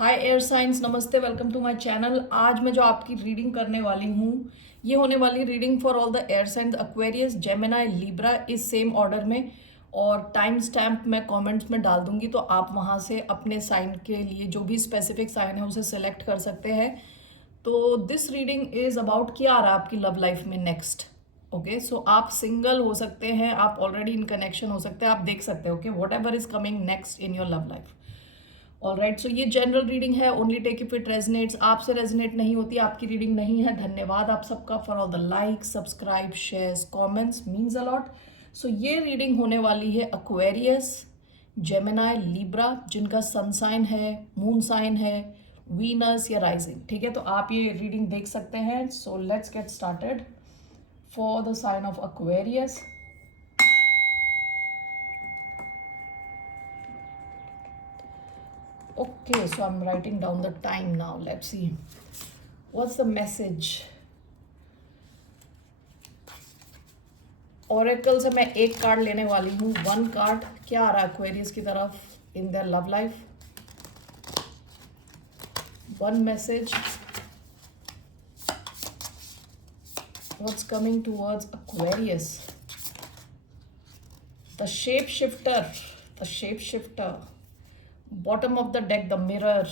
हाय air science, नमस्ते, welcome to my channel. आज मैं जो आपकी रीडिंग करने वाली हूँ ये होने वाली reading for all the air science Aquarius, Gemini, Libra इस सेम ऑर्डर में। और टाइम स्टैम्प मैं कमेंट्स में डाल दूंगी, तो आप वहाँ से अपने साइन के लिए जो भी स्पेसिफिक साइन है उसे सेलेक्ट कर सकते हैं। तो दिस रीडिंग इज अबाउट क्या आ रहा है आपकी लव लाइफ में नेक्स्ट। ओके, सो आप सिंगल हो सकते हैं, आप ऑलरेडी इन कनेक्शन हो सकते हैं, आप देख सकते हैं। Okay, whatever is coming next in your love life. Alright, so ये जनरल रीडिंग है, only take if it resonates. आपसे रेजनेट नहीं होती, आपकी रीडिंग नहीं है। धन्यवाद आप सबका for all the like, subscribe, shares, comments, means a lot. So ये रीडिंग होने वाली है एक्वेरियस, जेमिनी, लिब्रा, जिनका सन साइन है, मून साइन है, वीनस या राइजिंग। ठीक है, तो आप ये रीडिंग देख सकते हैं। So let's get started for the sign of Aquarius. Okay, so I'm writing down the time now. Let's see. What's the message? Oracle से मैं एक कार्ड लेने वाली हूँ। वन कार्ड क्या आ रहा है Aquarius की तरफ इन their love life? One message. What's coming towards Aquarius? The shapeshifter. The shapeshifter. Bottom of the deck, the mirror.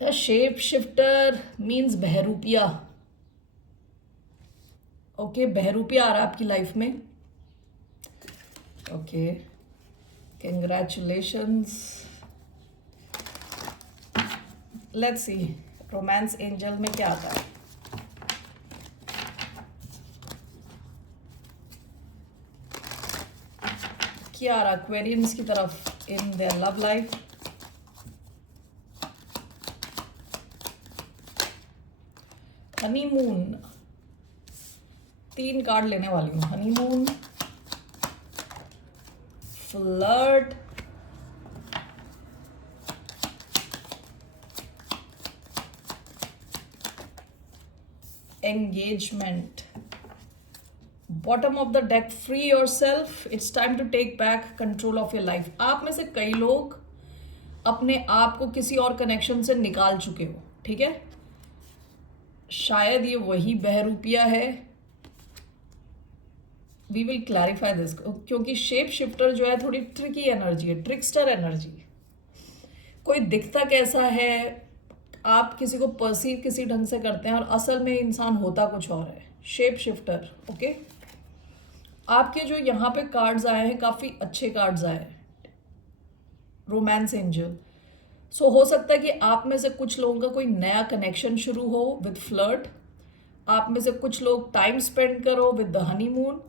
The shapeshifter means बहरूपिया. ओके, बहरूपिया आ रहा है आपकी लाइफ में. Okay, congratulations. Let's see romance angel में क्या आता है. क्या आ रहा एक्वेरियंस की तरफ in their love life. Honeymoon. तीन कार्ड लेने वाली हूँ. Honeymoon, flirt, engagement. Bottom of the deck, free yourself. It's time to take back control of your life. आप में से कई लोग अपने आप को किसी और कनेक्शन से निकाल चुके हो. ठीक है, शायद ये वही बहरूपिया है. वी विल क्लैरिफाई दिस, क्योंकि शेप शिफ्टर जो है थोड़ी ट्रिकी एनर्जी है, ट्रिकस्टर एनर्जी. कोई दिखता कैसा है, आप किसी को परसीव किसी ढंग से करते हैं और असल में इंसान होता कुछ और है. Shape shifter. ओके, आपके जो यहाँ पे कार्ड्स आए हैं काफ़ी अच्छे कार्ड्स आए हैं. Romance angel. सो हो सकता है कि आप में से कुछ लोगों का कोई नया कनेक्शन शुरू हो विद फ्लर्ट. आप में से कुछ लोग टाइम स्पेंड करो विद द हनीमून.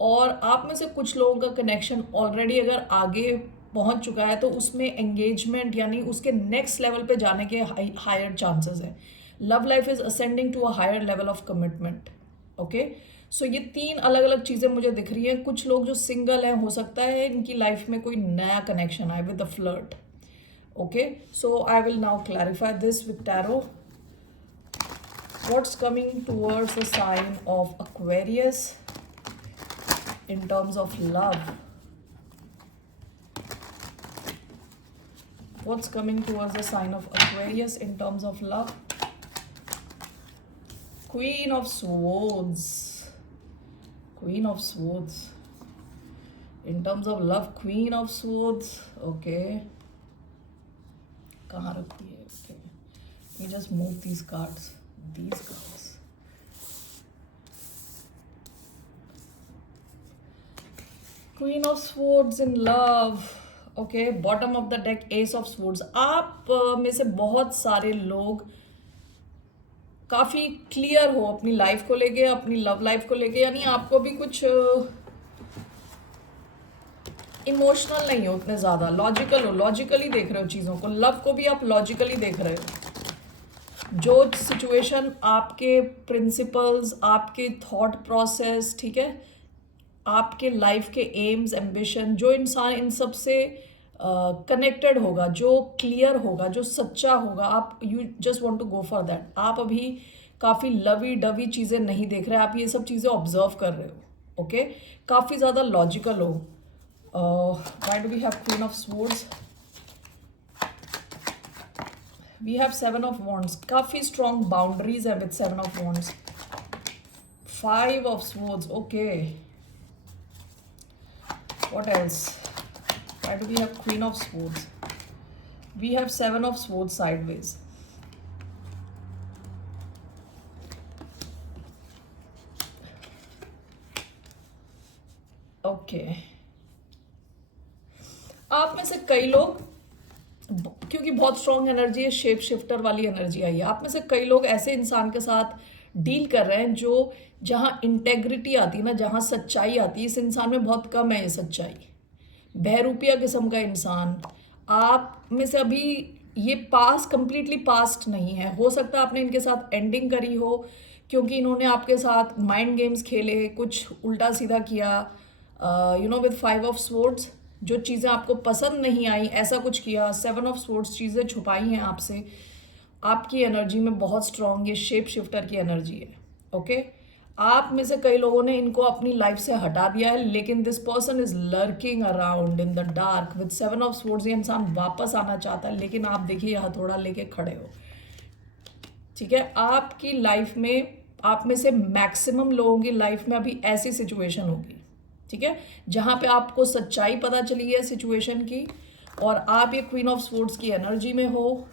और आप में से कुछ लोगों का कनेक्शन ऑलरेडी अगर आगे पहुंच चुका है तो उसमें एंगेजमेंट यानी उसके नेक्स्ट लेवल पे जाने के हायर चांसेस हैं. Love life is ascending to a higher level of commitment. Okay, so ये तीन अलग अलग चीज़ें मुझे दिख रही हैं. कुछ लोग जो सिंगल हैं, हो सकता है इनकी लाइफ में कोई नया कनेक्शन आए with the flirt. Okay, so I will now clarify this with tarot. What's coming towards the sign of Aquarius in terms of love? What's coming towards the sign of Aquarius in terms of love? Queen of Swords. Queen of Swords. In terms of love, Queen of Swords. Okay. कहाँ रखती है. Okay, we just move these cards. These cards. Queen of Swords in love. Okay, bottom of the deck, Ace of Swords. आप में से बहुत सारे लोग काफ़ी क्लियर हो अपनी लाइफ को लेके, अपनी लव लाइफ को लेके. यानी आपको भी कुछ इमोशनल नहीं हो उतने ज़्यादा, लॉजिकल हो, लॉजिकली देख रहे हो चीज़ों को. लव को भी आप लॉजिकली देख रहे हो. जो सिचुएशन आपके प्रिंसिपल्स, आपके थॉट प्रोसेस, ठीक है, आपके लाइफ के एम्स, एम्बिशन, जो इंसान इन सब से कनेक्टेड होगा, जो क्लियर होगा, जो सच्चा होगा, आप you just want to go for that. आप अभी काफ़ी लवी डवी चीज़ें नहीं देख रहे, आप ये सब चीज़ें ऑब्जर्व कर रहे हो. ओके, काफ़ी ज़्यादा लॉजिकल हो. Why do we have Queen of Swords? We have 7 of Wands, काफी स्ट्रॉन्ग बाउंड्रीज है with 7 of Wands. 5 of Swords, okay. What else? Why do we have Queen of Swords? We have 7 of Swords sideways. Okay. आप में से कई लोग, क्योंकि बहुत strong energy है, शेप शिफ्टर वाली एनर्जी आई है, आप में से कई लोग ऐसे इंसान के साथ डील कर रहे हैं जो जहां इंटेग्रिटी आती है ना, जहां सच्चाई आती है, इस इंसान में बहुत कम है ये सच्चाई. बहरूपिया किस्म का इंसान. आप में से अभी ये पास कंप्लीटली पास्ट नहीं है. हो सकता है आपने इनके साथ एंडिंग करी हो क्योंकि इन्होंने आपके साथ माइंड गेम्स खेले, कुछ उल्टा सीधा किया, विद 5 of Swords. जो चीज़ें आपको पसंद नहीं आई ऐसा कुछ किया. 7 of Swords चीज़ें छुपाई हैं आपसे. आपकी एनर्जी में बहुत स्ट्रॉन्ग ये शेप शिफ्टर की एनर्जी है. ओके. आप में से कई लोगों ने इनको अपनी लाइफ से हटा दिया है, लेकिन this person is lurking around in the dark with 7 of Swords. ये इंसान वापस आना चाहता है, लेकिन आप देखिए यहाँ हथौड़ा लेके खड़े हो. ठीक है. आपकी लाइफ में, आप में से मैक्सिमम लोगों की लाइफ में अभी ऐसी सिचुएशन होगी, ठीक है, जहां पे आपको सच्चाई पता चली है सिचुएशन की और आप ये क्वीन ऑफ स्वॉर्ड्स की एनर्जी में हो.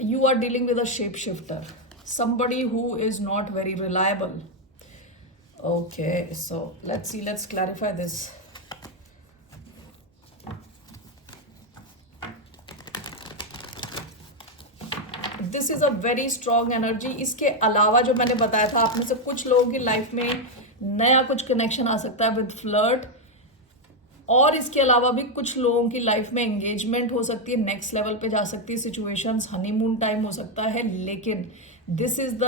You are dealing with a shape shifter, somebody who is not very reliable. Okay, so let's clarify this. This is a very strong energy. इसके अलावा जो मैंने बताया था, आप में से कुछ लोगों की लाइफ में नया कुछ कनेक्शन आ सकता है विद फ्लर्ट, और इसके अलावा भी कुछ लोगों की लाइफ में एंगेजमेंट हो सकती है, नेक्स्ट लेवल पे जा सकती है सिचुएशंस, हनीमून टाइम हो सकता है. लेकिन this is the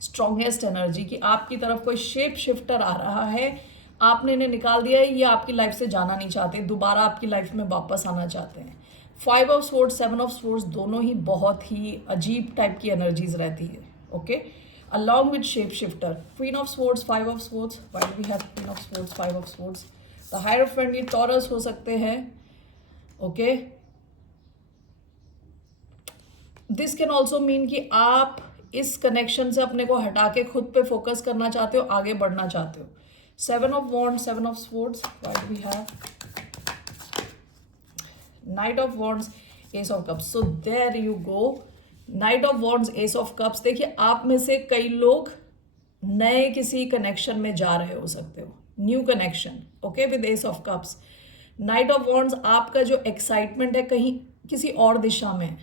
strongest energy कि आपकी तरफ कोई शेप शिफ्टर आ रहा है, आपने इन्हें निकाल दिया है, ये आपकी लाइफ से जाना नहीं चाहते, दोबारा आपकी लाइफ में वापस आना चाहते हैं. 5 of Swords 7 of Swords दोनों ही बहुत ही अजीब टाइप की एनर्जीज रहती है. Okay. Along with shape shifter, Queen of Swords 5 of Swords. Why do we have Queen of Swords 5 of Swords? The Hierophant ये टॉरस हो सकते हैं. Okay. This can also mean कि आप इस कनेक्शन से अपने को हटा के खुद पे फोकस करना चाहते हो, आगे बढ़ना चाहते हो. 7 of Wands 7 of Swords. Why do we have Knight of Wands Ace of Cups. So there you go. Knight of Wands Ace of Cups. देखिए, आप में से कई लोग नए किसी कनेक्शन में जा रहे हो सकते हो, new connection. Okay. With Ace of Cups. Knight of Wands, आपका जो एक्साइटमेंट है कहीं किसी और दिशा में है.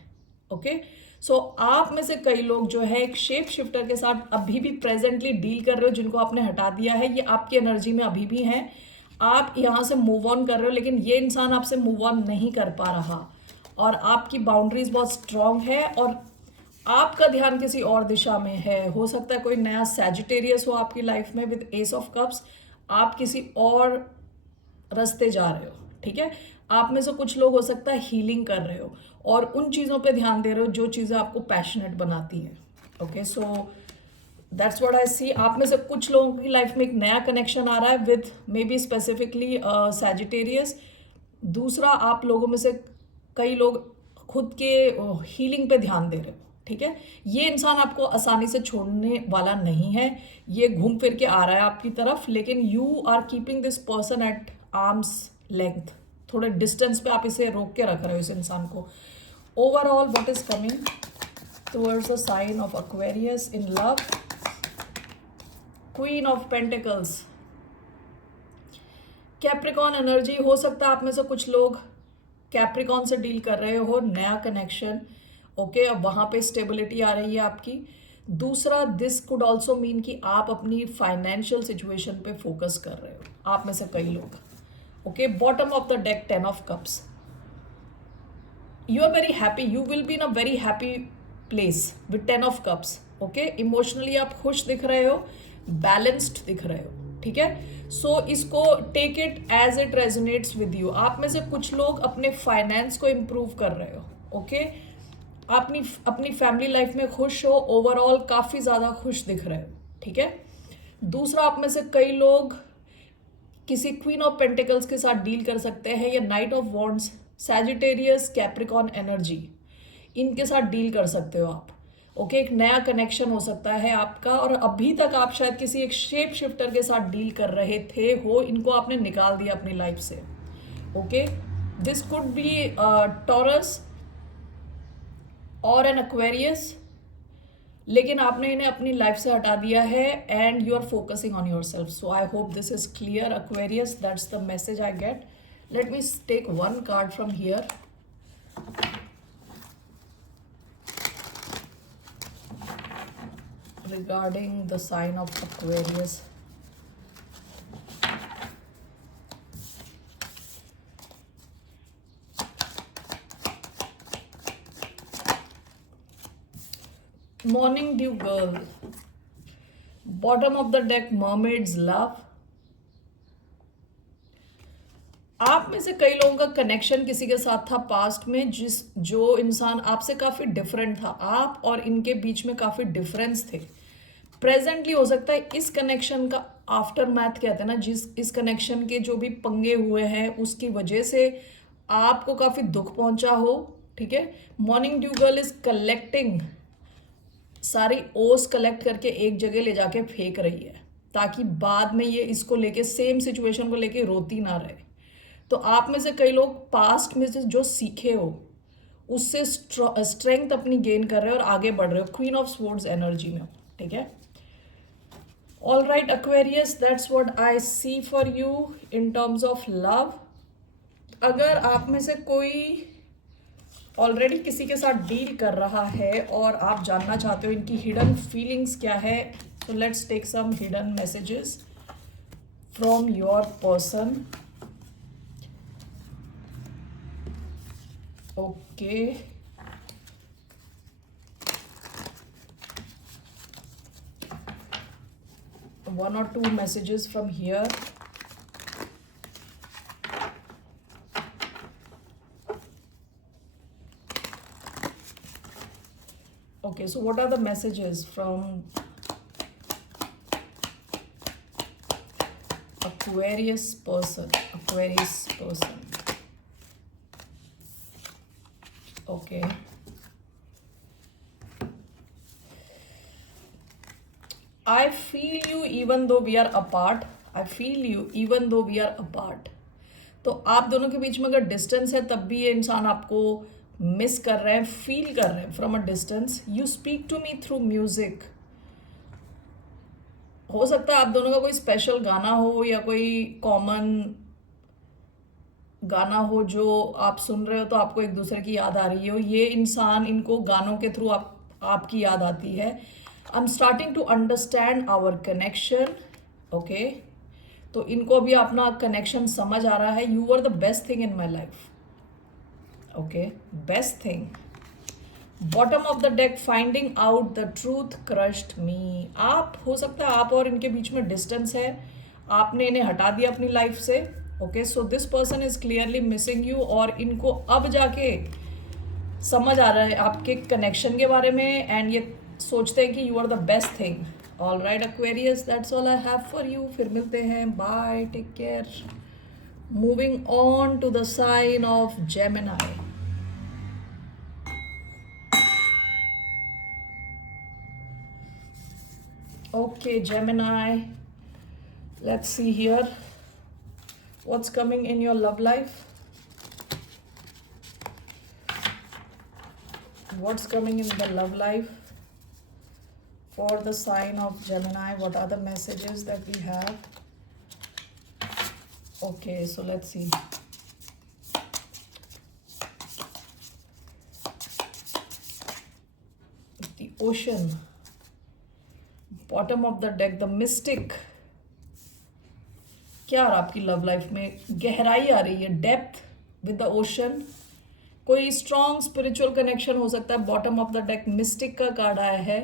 ओके. सो आप में से कई लोग जो है एक शेप शिफ्टर के साथ अभी भी प्रेजेंटली डील कर रहे हो, जिनको आपने हटा दिया है, ये आपकी एनर्जी में अभी भी हैं. आप यहाँ से मूव ऑन कर रहे हो, लेकिन ये इंसान आपसे मूव ऑन नहीं कर पा रहा, और आपकी बाउंड्रीज बहुत स्ट्रांग है और आपका ध्यान किसी और दिशा में है. हो सकता है कोई नया सैजिटेरियस हो आपकी लाइफ में विद एस ऑफ कप्स. आप किसी और रास्ते जा रहे हो. ठीक है. आप में से कुछ लोग हो सकता है हीलिंग कर रहे हो और उन चीज़ों पे ध्यान दे रहे हो जो चीज़ें आपको पैशनेट बनाती हैं. Okay. So that's what I see. आप में से कुछ लोगों की लाइफ में एक नया कनेक्शन आ रहा है with may be specifically Sagittarius. दूसरा, आप लोगों में से कई लोग खुद के हीलिंग पे ध्यान दे रहे हो. ठीक है. ये इंसान आपको आसानी से छोड़ने वाला नहीं है, ये घूम फिर के आ रहा है आपकी तरफ, लेकिन you are keeping this person at arms length. थोड़े डिस्टेंस पे आप इसे रोक के रख रहे हो इस इंसान को. Overall what is coming towards the sign of Aquarius in love? Queen of Pentacles, Capricorn energy. हो सकता है आप में से कुछ लोग कैप्रिकॉन से डील कर रहे हो, नया कनेक्शन. ओके. अब वहाँ पे स्टेबिलिटी आ रही है आपकी. दूसरा, दिस कुड ऑल्सो मीन कि आप अपनी फाइनेंशियल सिचुएशन पे फोकस कर रहे हो, आप में से कई लोग. Okay. Bottom of the deck 10 of Cups. You are very happy, you will be in a very happy place with 10 of Cups. Okay. Emotionally आप खुश दिख रहे हो, बैलेंस्ड दिख रहे हो. ठीक है. सो इसको take it as it resonates with you. आप में से कुछ लोग अपने फाइनेंस को इम्प्रूव कर रहे हो. ओके. अपनी फैमिली लाइफ में खुश हो, ओवरऑल काफ़ी ज़्यादा खुश दिख रहे हो. ठीक है. दूसरा, आप में से कई लोग किसी क्वीन ऑफ पेंटिकल्स के साथ डील कर सकते हैं, या night of wands, Sagittarius, Capricorn energy. इनके साथ डील कर सकते हो आप। ओके, एक नया कनेक्शन हो सकता है आपका, और अभी तक आप शायद किसी एक शेप शिफ्टर के साथ डील कर रहे थे हो, इनको आपने निकाल दिया अपनी लाइफ से। Okay, this could be Taurus और एन एक्वेरियस, लेकिन आपने इन्हें अपनी लाइफ से हटा दिया है and you are focusing on yourself. So I hope this is clear Aquarius, that's the message I get. Let me take one card from here. Regarding the sign of Aquarius. Morning Dew Girl. Bottom of the deck, Mermaid's Love. आप में से कई लोगों का connection किसी के साथ था पास्ट में, जो इंसान आपसे काफ़ी डिफरेंट था, आप और इनके बीच में काफ़ी डिफरेंस थे। प्रेजेंटली हो सकता है इस कनेक्शन का आफ्टर मैथ कहते हैं ना, इस कनेक्शन के जो भी पंगे हुए हैं उसकी वजह से आपको काफ़ी दुख पहुंचा हो। ठीक है, morning due girl is collecting, सारी ओस कलेक्ट करके एक जगह ले जाके फेंक रही है, ताकि बाद में ये इसको लेके, सेम सिचुएशन को लेके रोती ना रहे। तो आप में से कई लोग पास्ट में से जो सीखे हो उससे स्ट्रेंथ अपनी गेन कर रहे हो और आगे बढ़ रहे हो, क्वीन ऑफ स्वॉर्ड्स एनर्जी में। ठीक है, all right Aquarius, that's what I see for you in terms of love. अगर आप में से कोई ऑलरेडी किसी के साथ डील कर रहा है और आप जानना चाहते हो इनकी हिडन फीलिंग्स क्या है, तो let's take some hidden messages from your person. Okay, one or two messages from here. Okay, so what are the messages from Aquarius person? Aquarius person. Okay. I feel you even though we are apart. I feel you even though we are apart. तो आप दोनों के बीच में अगर distance है तब भी ये इंसान आपको मिस कर रहे हैं, फील कर रहे हैं from a distance. You speak to me through music. हो सकता है आप दोनों का कोई स्पेशल गाना हो या कोई कॉमन गाना हो जो आप सुन रहे हो तो आपको एक दूसरे की याद आ रही हो। ये इंसान, इनको गानों के थ्रू आपकी याद आती है। I am starting to understand our connection. Okay, तो इनको अभी अपना कनेक्शन समझ आ रहा है। You are the best thing in my life. Okay, best thing. Bottom of the deck, finding out the truth crushed me. आप, हो सकता है आप और इनके बीच में डिस्टेंस है, आपने इन्हें हटा दिया अपनी लाइफ से। Okay, so this person is clearly missing you, और इनको अब जाके समझ आ रहा है आपके कनेक्शन के बारे में, एंड ये सोचते हैं कि you are the best thing. All right Aquarius, that's all I have for you. फिर मिलते हैं, bye, take care. Moving on to the sign of Gemini. Okay, Gemini, let's see here. What's coming in your love life? What's coming in the love life for the sign of Gemini? What are the messages that we have? Okay, so let's see. The ocean. Bottom of the deck, the mystic. क्या आ रहा आपकी love life में? गहराई आ रही है, depth with the ocean. कोई strong spiritual connection हो सकता है। Bottom of the deck mistake का कार्ड आया है।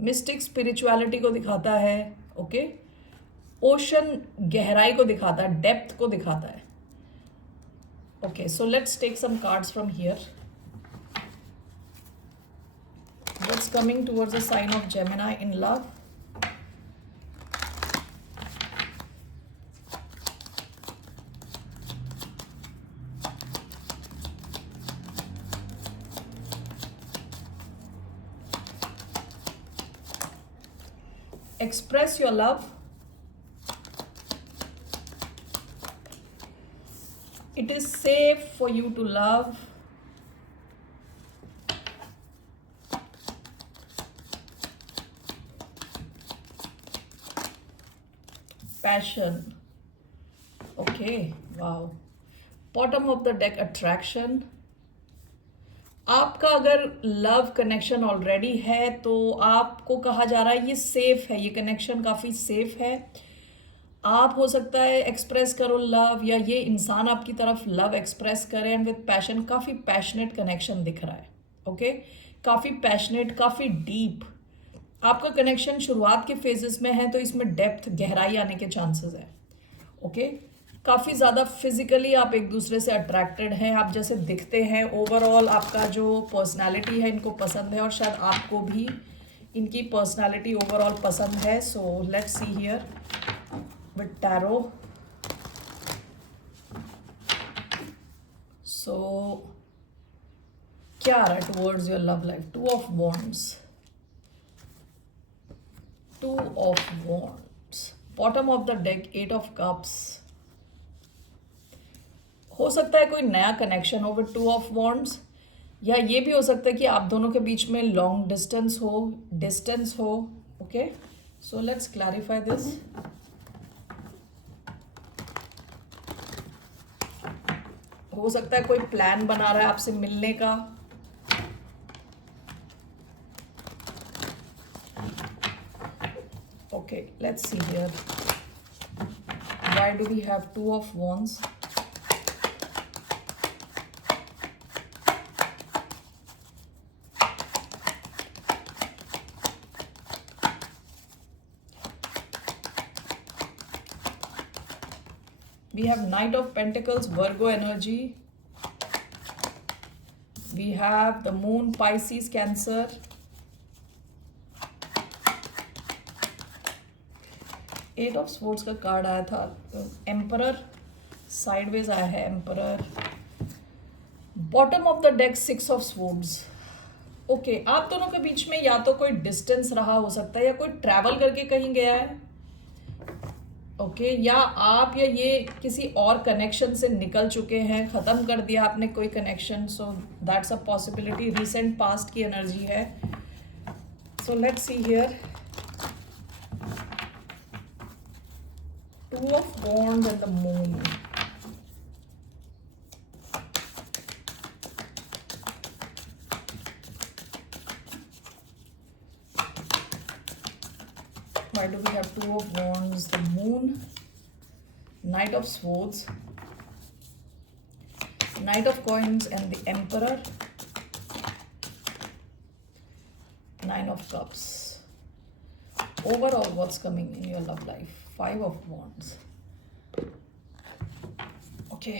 मिस्टिक स्पिरिचुअलिटी को दिखाता है। ओके, ओशन गहराई को दिखाता है, डेप्थ को दिखाता है। Okay, so let's take some cards from here. What's coming towards the sign of Gemini in love? express your love. It is safe for you to love. Passion. Okay, wow. Bottom of the deck, attraction. आपका अगर love connection already है तो आपको कहा जा रहा है ये सेफ है, ये कनेक्शन काफ़ी सेफ है. आप हो सकता है एक्सप्रेस करो लव, या ये इंसान आपकी तरफ लव एक्सप्रेस करे, एंड विद पैशन. काफ़ी पैशनेट कनेक्शन दिख रहा है. ओके, काफ़ी पैशनेट, काफ़ी डीप आपका कनेक्शन शुरुआत के फेजेस में है, तो इसमें डेप्थ, गहराई आने के चांसेस है. ओके, काफ़ी ज़्यादा फिजिकली आप एक दूसरे से अट्रैक्टेड हैं, आप जैसे दिखते हैं. ओवरऑल आपका जो पर्सनालिटी है इनको पसंद है, और शायद आपको भी इनकी पर्सनालिटी ओवरऑल पसंद है. So let's see here with tarot. So क्या आ रहा है towards your love life? 2 of wands, 2 of wands. Bottom of the deck, 8 of cups. हो सकता है कोई नया कनेक्शन हो विद 2 ऑफ वॉन्ड्स, या ये भी हो सकता है कि आप दोनों के बीच में लॉन्ग डिस्टेंस हो. Okay, so let's clarify this. हो सकता है कोई प्लान बना रहा है आपसे मिलने का. Okay, let's see here. Why do we have 2 of Wands? We have Knight of Pentacles, Virgo energy. We have the Moon, Pisces, Cancer. Eight of Swords का कार्ड आया था. Emperor साइडवेज आया है. Emperor. Bottom of the deck, 6 of Swords. Okay, आप दोनों के बीच में या तो कोई डिस्टेंस रहा हो सकता है, या कोई ट्रैवल करके कहीं गया है. ओके, या आप या ये किसी और कनेक्शन से निकल चुके हैं, ख़त्म कर दिया आपने कोई connection. So that's a possibility. Recent past की एनर्जी है. So let's see here. 2 of wands and the moon. Why do we have 2 of Wands, the Moon, Knight of Swords, Knight of Coins, and the Emperor, 9 of Cups. Overall, what's coming in your love life? 5 of Wands. Okay,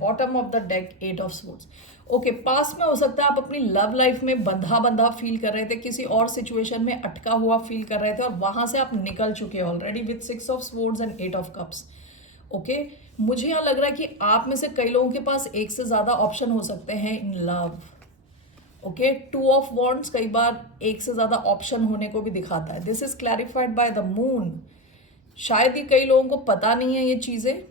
bottom of the deck, 8 of Swords. Okay, past में हो सकता है आप अपनी love life में बंधा feel कर रहे थे, किसी और सिचुएशन में अटका हुआ फील कर रहे थे, और वहां से आप निकल चुके हैं already with 6 of swords and 8 of cups. Okay, मुझे यहाँ लग रहा है कि आप में से कई लोगों के पास एक से ज़्यादा ऑप्शन हो सकते हैं in love. Okay, 2 of wands कई बार एक से ज़्यादा ऑप्शन होने को भी दिखाता है. This is clarified by the moon. शायद ही कई लोगों को पता नहीं है ये चीज़ें,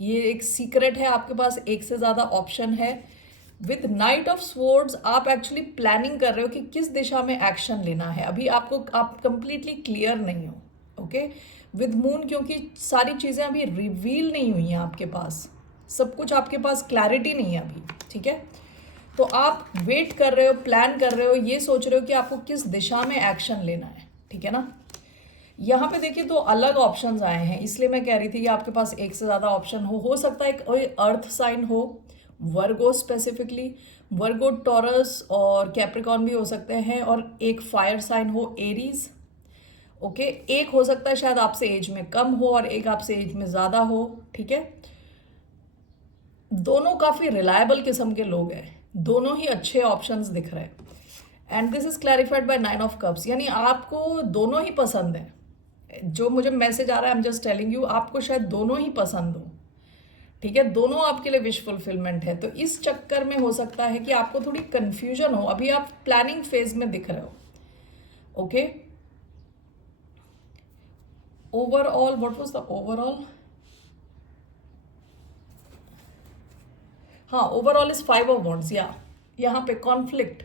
ये एक सीक्रेट है. आपके पास एक से ज़्यादा ऑप्शन है. विद नाइट ऑफ स्वॉर्ड्स आप एक्चुअली प्लानिंग कर रहे हो कि किस दिशा में एक्शन लेना है. अभी आप कंप्लीटली क्लियर नहीं हो. ओके, विद मून क्योंकि सारी चीज़ें अभी रिवील नहीं हुई हैं आपके पास, सब कुछ आपके पास क्लैरिटी नहीं है अभी. ठीक है, तो आप वेट कर रहे हो, प्लान कर रहे हो, ये सोच रहे हो कि आपको किस दिशा में एक्शन लेना है. ठीक है ना. यहाँ पे देखिए 2 अलग ऑप्शंस आए हैं, इसलिए मैं कह रही थी कि आपके पास एक से ज़्यादा ऑप्शन हो सकता है कोई अर्थ साइन हो, वर्गो स्पेसिफिकली, वर्गो, टॉरस और कैप्रिकॉन भी हो सकते हैं, और एक फायर साइन हो, एरीज. ओके, एक हो सकता है शायद आपसे एज में कम हो और एक आपसे एज में ज़्यादा हो. ठीक है, दोनों काफ़ी रिलायबल किस्म के लोग हैं, दोनों ही अच्छे ऑप्शंस दिख रहे हैं. And this is clarified by 9 of Cups, यानी आपको दोनों ही पसंद है. जो मुझे मैसेज आ रहा है, I am just telling you, आपको शायद दोनों ही पसंद हो. ठीक है, दोनों आपके लिए विश फुलफिलमेंट है. तो इस चक्कर में हो सकता है कि आपको थोड़ी कंफ्यूजन हो, अभी आप प्लानिंग फेज में दिख रहे हो. Okay, overall what was the overall, हाँ ओवरऑल इज 5 of Wands या यहाँ पे कॉन्फ्लिक्ट,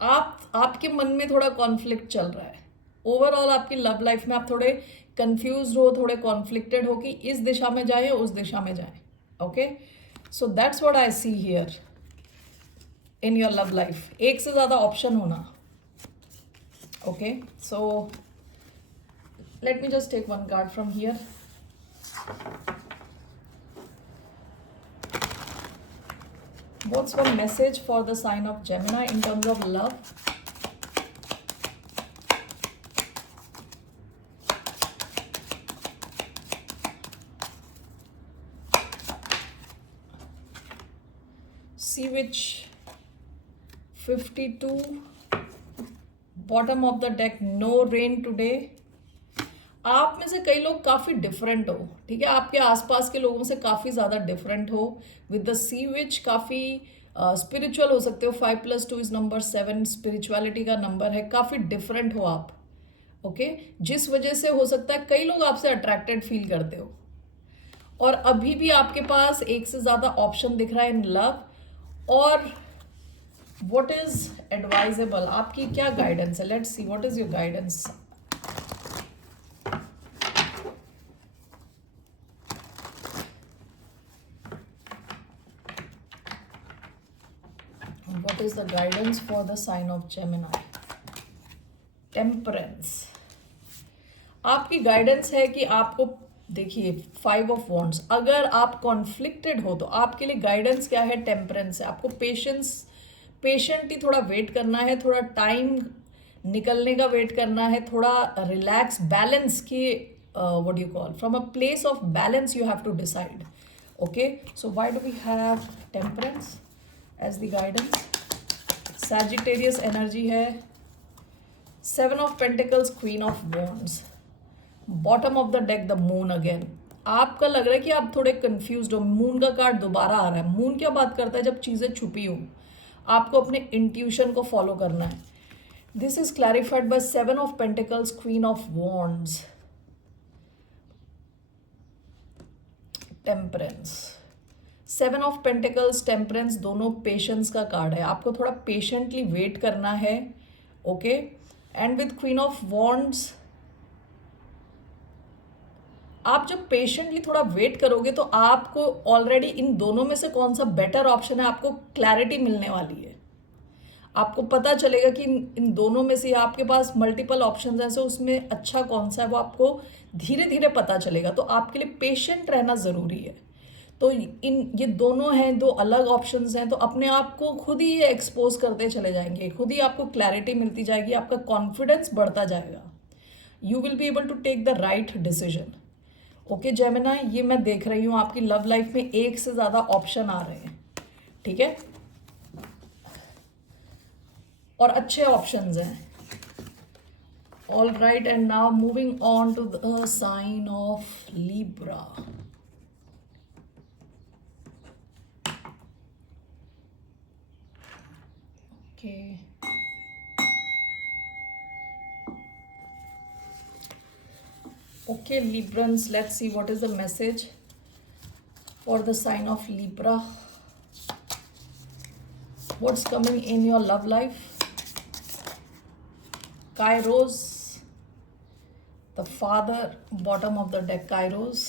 आपके मन में थोड़ा कॉन्फ्लिक्ट चल रहा है। ओवरऑल आपकी लव लाइफ में आप थोड़े कंफ्यूज हो, थोड़े कॉन्फ्लिक्टेड हो कि इस दिशा में जाए या उस दिशा में जाए। Okay, so that's what I see here in your love life, एक से ज़्यादा ऑप्शन होना। Okay, so let me just take one card from here. What's one message for the sign of Gemini in terms of love? Sea Witch 52, bottom of the deck, no rain today. आप में से कई लोग काफ़ी different हो, ठीक है, आपके आसपास के लोगों से काफ़ी ज़्यादा डिफरेंट हो। विद द सी विच काफ़ी स्पिरिचुअल हो सकते हो, 5+2 इज नंबर 7, स्पिरिचुअलिटी का नंबर है, काफ़ी डिफरेंट हो आप। ओके, जिस वजह से हो सकता है कई लोग आपसे अट्रैक्टेड फील करते हो, और अभी भी आपके पास एक से ज़्यादा ऑप्शन दिख रहा है इन लव। और व्हाट इज एडवाइजेबल, आपकी क्या गाइडेंस है, let's see what is your guidance. What is the guidance for the sign of Gemini? Temperance. आपकी गाइडेंस है कि आपको, देखिए 5 of Wands, अगर आप कॉन्फ्लिक्टेड हो तो आपके लिए गाइडेंस क्या है, टेम्परेंस है। आपको पेशेंटली थोड़ा वेट करना है, थोड़ा टाइम निकलने का वेट करना है, थोड़ा रिलैक्स, बैलेंस की what you call, from a place of balance you have to decide. Okay, so why do we have Temperance as the guidance. Sagittarius energy है, 7 of Pentacles, Queen of Wands, bottom of the deck the Moon again. आपका लग रहा है कि आप थोड़े confused हो, moon का कार्ड दोबारा आ रहा है। मून क्या बात करता है, जब चीज़ें छुपी हो आपको अपने इंट्यूशन को फॉलो करना है। This is clarified by 7 of Pentacles, Queen of Wands, Temperance. 7 of Pentacles, Temperance दोनों पेशेंस का कार्ड है, आपको थोड़ा पेशेंटली वेट करना है। Okay, and with Queen of Wands, आप जब पेशेंटली थोड़ा वेट करोगे तो आपको ऑलरेडी इन दोनों में से कौन सा बेटर ऑप्शन है, आपको क्लैरिटी मिलने वाली है। आपको पता चलेगा कि इन दोनों में से आपके पास मल्टीपल ऑप्शंस हैं, सो उसमें अच्छा कौन सा है वो आपको धीरे धीरे पता चलेगा। तो आपके लिए पेशेंट रहना ज़रूरी है। तो ये दोनों हैं, दो अलग ऑप्शंस हैं, तो अपने आप को खुद ही ये एक्सपोज करते चले जाएंगे, खुद ही आपको क्लैरिटी मिलती जाएगी, आपका कॉन्फिडेंस बढ़ता जाएगा। You will be able to take the right decision. Okay Gemini, ये मैं देख रही हूँ आपकी लव लाइफ में एक से ज़्यादा ऑप्शन आ रहे हैं, ठीक है, और अच्छे ऑप्शंस हैं। All right, and now moving on to the sign of Libra. Okay. Okay, Librans, let's see what is the message for the sign of Libra. What's coming in your love life? Kairos, the father, bottom of the deck, Kairos.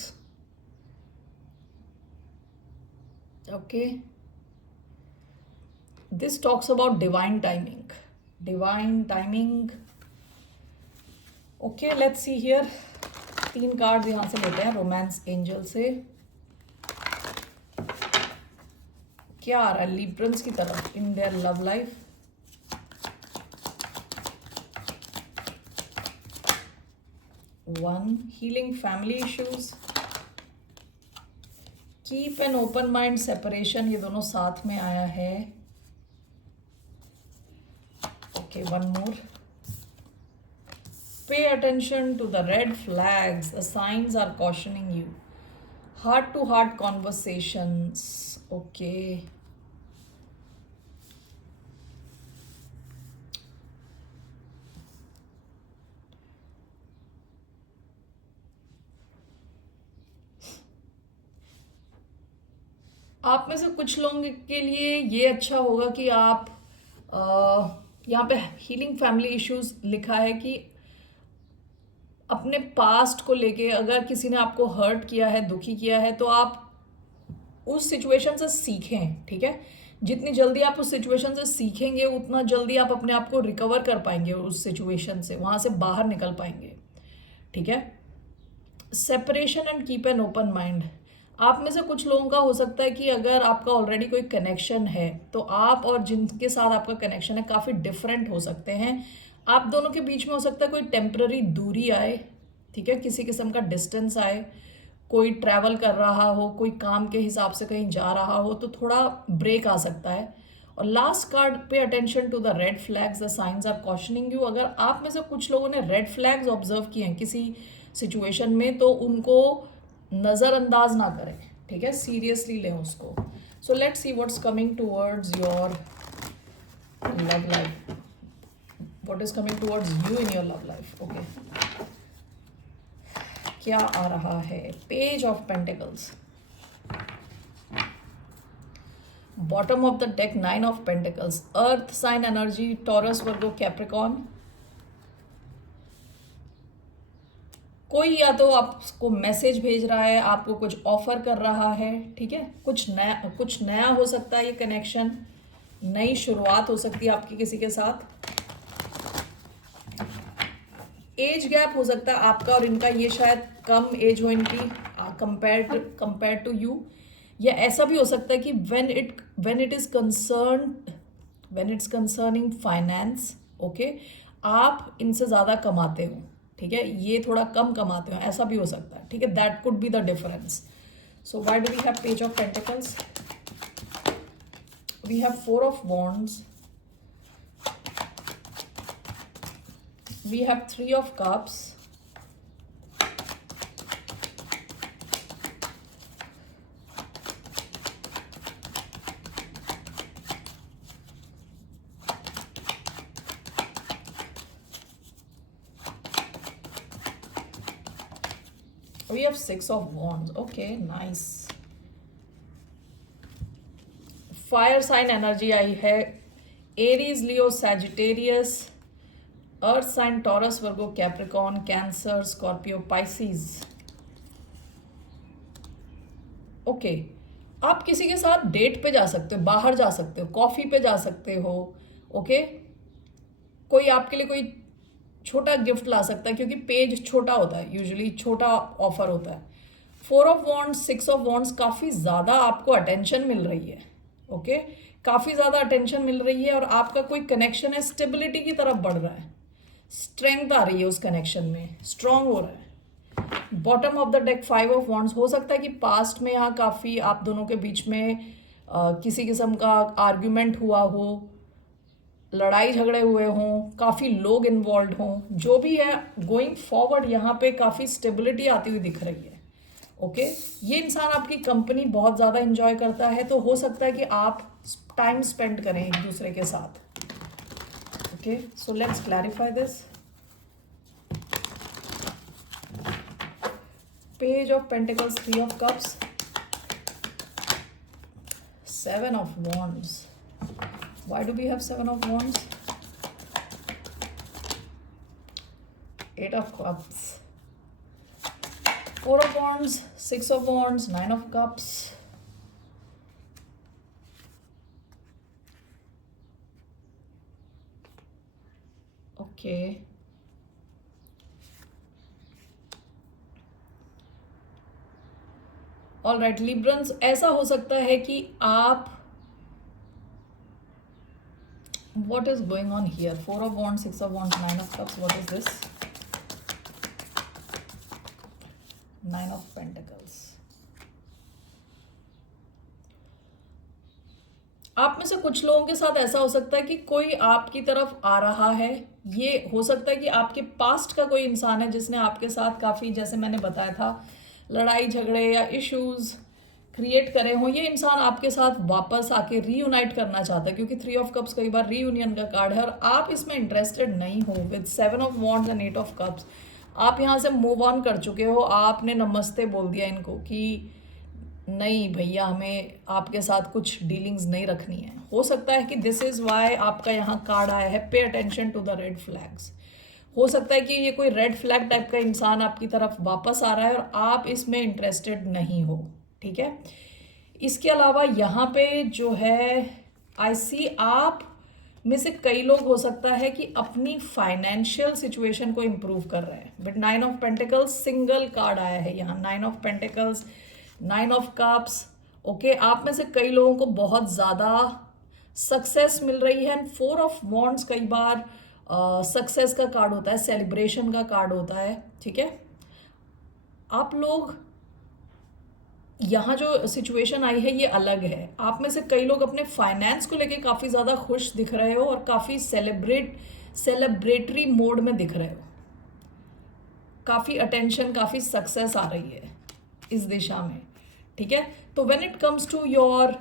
Okay. This talks about divine timing. Divine timing. Okay, let's see here. 3 card यहाँ से लेते हैं romance angel से। क्या आ रहा है Librans की तरफ in their love life? One, healing family issues, keep an open mind, separation, ये दोनों साथ में आया है। Okay, one more, pay attention to the red flags, the signs are cautioning you. Heart to heart conversations. Okay, आप में से कुछ लोगों के लिए ये अच्छा होगा कि आप यहाँ पे हीलिंग फैमिली इश्यूज लिखा है कि अपने पास्ट को लेके अगर किसी ने आपको हर्ट किया है, दुखी किया है, तो आप उस सिचुएशन से सीखें, ठीक है। जितनी जल्दी आप उस सिचुएशन से सीखेंगे उतना जल्दी आप अपने आप को रिकवर कर पाएंगे उस सिचुएशन से, वहाँ से बाहर निकल पाएंगे, ठीक है। Separation and keep an open mind. आप में से कुछ लोगों का हो सकता है कि अगर आपका ऑलरेडी कोई कनेक्शन है तो आप और जिनके साथ आपका कनेक्शन है काफ़ी डिफरेंट हो सकते हैं। आप दोनों के बीच में हो सकता है कोई टेम्पररी दूरी आए, ठीक है, किसी किस्म का डिस्टेंस आए, कोई ट्रैवल कर रहा हो, कोई काम के हिसाब से कहीं जा रहा हो, तो थोड़ा ब्रेक आ सकता है। और last card pay attention to the red flags, the signs are cautioning you. अगर आप में से कुछ लोगों ने रेड फ्लैग्स ऑब्जर्व किए हैं किसी सिचुएशन में तो उनको नज़रअंदाज ना करें, ठीक है, सीरियसली लें उसको। So let's see what's coming towards your love life, what is coming towards you in your love life. Okay, क्या आ रहा है? Page of Pentacles, bottom of the deck 9 of Pentacles, earth sign energy, Taurus, Virgo, Capricorn. कोई या तो आपको message भेज रहा है, आपको कुछ ऑफर कर रहा है, ठीक है, कुछ नया हो सकता है, ये कनेक्शन नई शुरुआत हो सकती है आपकी किसी के साथ। एज गैप हो सकता है आपका और इनका, ये शायद कम एज हो इनकी कंपेयर टू यू। या ऐसा भी हो सकता है कि when it's concerning finance, okay, आप इनसे ज़्यादा कमाते हो, ठीक है, ये थोड़ा कम कमाते हो, ऐसा भी हो सकता है, ठीक है। That could be the difference. So why do we have Page of Pentacles? We have 4 of Wands, we have 3 of cups, we have 6 of wands. Okay, nice. Fire sign energy आई है, Aries, Leo, Sagittarius, earth sign, Taurus, Virgo, Capricorn, Cancer, Scorpio, Pisces. Okay, आप किसी के साथ date पे जा सकते हो, बाहर जा सकते हो, कॉफी पे जा सकते हो, ओके। कोई आपके लिए कोई छोटा गिफ्ट ला सकता है क्योंकि पेज छोटा होता है, यूजुअली छोटा ऑफर होता है। 4 ऑफ वॉन्ड्स, 6 ऑफ वॉन्ड्स, काफ़ी ज़्यादा आपको अटेंशन मिल रही है, ओके, काफ़ी ज़्यादा अटेंशन मिल रही है और आपका कोई कनेक्शन है स्टेबिलिटी की तरफ बढ़ रहा है, स्ट्रेंथ आ रही है उस कनेक्शन में, स्ट्रांग हो रहा है। Bottom of the deck 5 of wands, हो सकता है कि पास्ट में यहाँ काफ़ी आप दोनों के बीच में किसी किस्म का आर्ग्यूमेंट हुआ हो, लड़ाई झगड़े हुए हों, काफ़ी लोग इन्वॉल्व हों, जो भी है, गोइंग फॉरवर्ड यहाँ पे काफ़ी स्टेबिलिटी आती हुई दिख रही है, ओके। ये इंसान आपकी कंपनी बहुत ज़्यादा इंजॉय करता है, तो हो सकता है कि आप टाइम स्पेंड करें एक दूसरे के साथ, okay. So let's clarify this. Page of pentacles, 3 of cups, 7 of wands. Why do we have 7 of wands? 8 of cups, 4 of wands, 6 of wands, 9 of cups. Okay. All right, Librans, ऐसा हो सकता है कि आप, what is going on here? 4 of wands, 6 of wands, 9 of cups. What is this? 9 of pentacles. आप में से कुछ लोगों के साथ ऐसा हो सकता है कि कोई आपकी तरफ आ रहा है। ये हो सकता है कि आपके पास्ट का कोई इंसान है जिसने आपके साथ काफ़ी, जैसे मैंने बताया था, लड़ाई झगड़े या इश्यूज क्रिएट करे हों। ये इंसान आपके साथ वापस आके रीयूनाइट करना चाहता है क्योंकि 3 ऑफ कप्स कई बार रीयूनियन का कार्ड है और आप इसमें इंटरेस्टेड नहीं हो। With 7 of wands and 8 of cups, आप यहाँ से मूव ऑन कर चुके हो, आपने नमस्ते बोल दिया इनको कि नहीं भैया, हमें आपके साथ कुछ डीलिंग्स नहीं रखनी है। हो सकता है कि दिस इज़ वाई आपका यहाँ कार्ड आया है, pay attention to the red flags. हो सकता है कि ये कोई रेड फ्लैग टाइप का इंसान आपकी तरफ वापस आ रहा है और आप इसमें इंटरेस्टेड नहीं हो, ठीक है। इसके अलावा यहाँ पे जो है आई सी आप में से कई लोग हो सकता है कि अपनी फाइनेंशियल सिचुएशन को इम्प्रूव कर रहे हैं। But 9 of pentacles single card आया है यहाँ, 9 of pentacles, 9 of cups. Okay, आप में से कई लोगों को बहुत ज़्यादा सक्सेस मिल रही है। एंड 4 ऑफ वॉन्ड्स कई बार सक्सेस का कार्ड होता है, सेलिब्रेशन का कार्ड होता है, ठीक है। आप लोग यहाँ जो सिचुएशन आई है ये अलग है। आप में से कई लोग अपने फाइनेंस को लेके काफ़ी ज़्यादा खुश दिख रहे हो और काफ़ी सेलिब्रेटरी मोड में दिख रहे हो। काफ़ी अटेंशन, काफ़ी सक्सेस आ रही है इस दिशा में, ठीक है। तो when it comes to your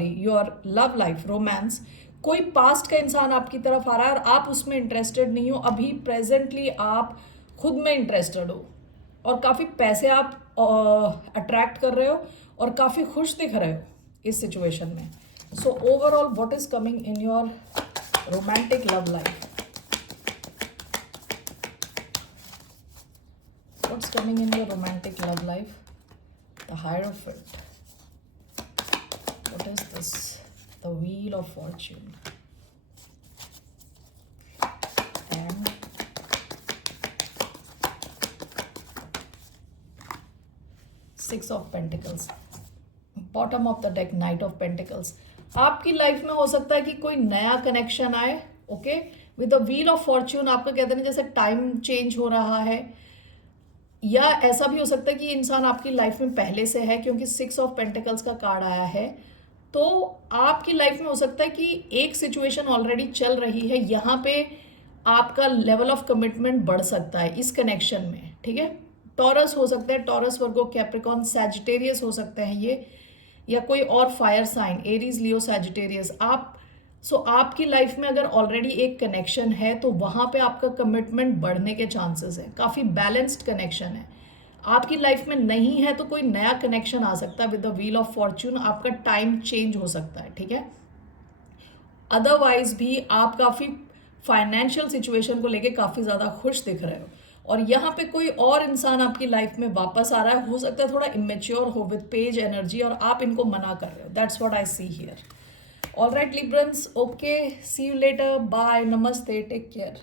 your love life, romance, कोई पास्ट का इंसान आपकी तरफ आ रहा है और आप उसमें इंटरेस्टेड नहीं हो। अभी प्रेजेंटली आप खुद में इंटरेस्टेड हो और काफ़ी पैसे आप अट्रैक्ट कर रहे हो और काफ़ी खुश दिख रहे हो इस सिचुएशन में। So overall what is coming in your romantic love life? What's coming in your romantic love life? The hierophant. What is this? The Wheel of Fortune. And Six of Pentacles. Bottom of the deck, Knight of Pentacles. आपकी life में हो सकता है कि कोई नया connection आए, okay, with the wheel of Fortune. आपका कहते हैं जैसे टाइम चेंज हो रहा है, या ऐसा भी हो सकता है कि इंसान आपकी लाइफ में पहले से है, क्योंकि 6 ऑफ पेंटिकल्स का कार्ड आया है। तो आपकी लाइफ में हो सकता है कि एक सिचुएशन ऑलरेडी चल रही है, यहाँ पे आपका लेवल ऑफ कमिटमेंट बढ़ सकता है इस कनेक्शन में, ठीक है। टॉरस हो सकता है, टॉरस, वर्गो, कैप्रिकॉन, सैजिटेरियस हो सकते हैं ये, या कोई और fire sign, Aries, Leo, Sagittarius. आपकी लाइफ में अगर ऑलरेडी एक कनेक्शन है तो वहाँ पे आपका कमिटमेंट बढ़ने के चांसेस हैं, काफ़ी बैलेंस्ड कनेक्शन है। आपकी लाइफ में नहीं है तो कोई नया कनेक्शन आ सकता है with the wheel of Fortune, आपका टाइम चेंज हो सकता है, ठीक है। अदरवाइज भी आप काफ़ी फाइनेंशियल सिचुएशन को लेके काफ़ी ज़्यादा खुश दिख रहे हो और यहाँ पे कोई और इंसान आपकी लाइफ में वापस आ रहा है, हो सकता है थोड़ा इमेच्योर हो विद पेज एनर्जी, और आप इनको मना कर रहे हो। That's what I see here. All right Librans, okay, see you later, bye, namaste, take care.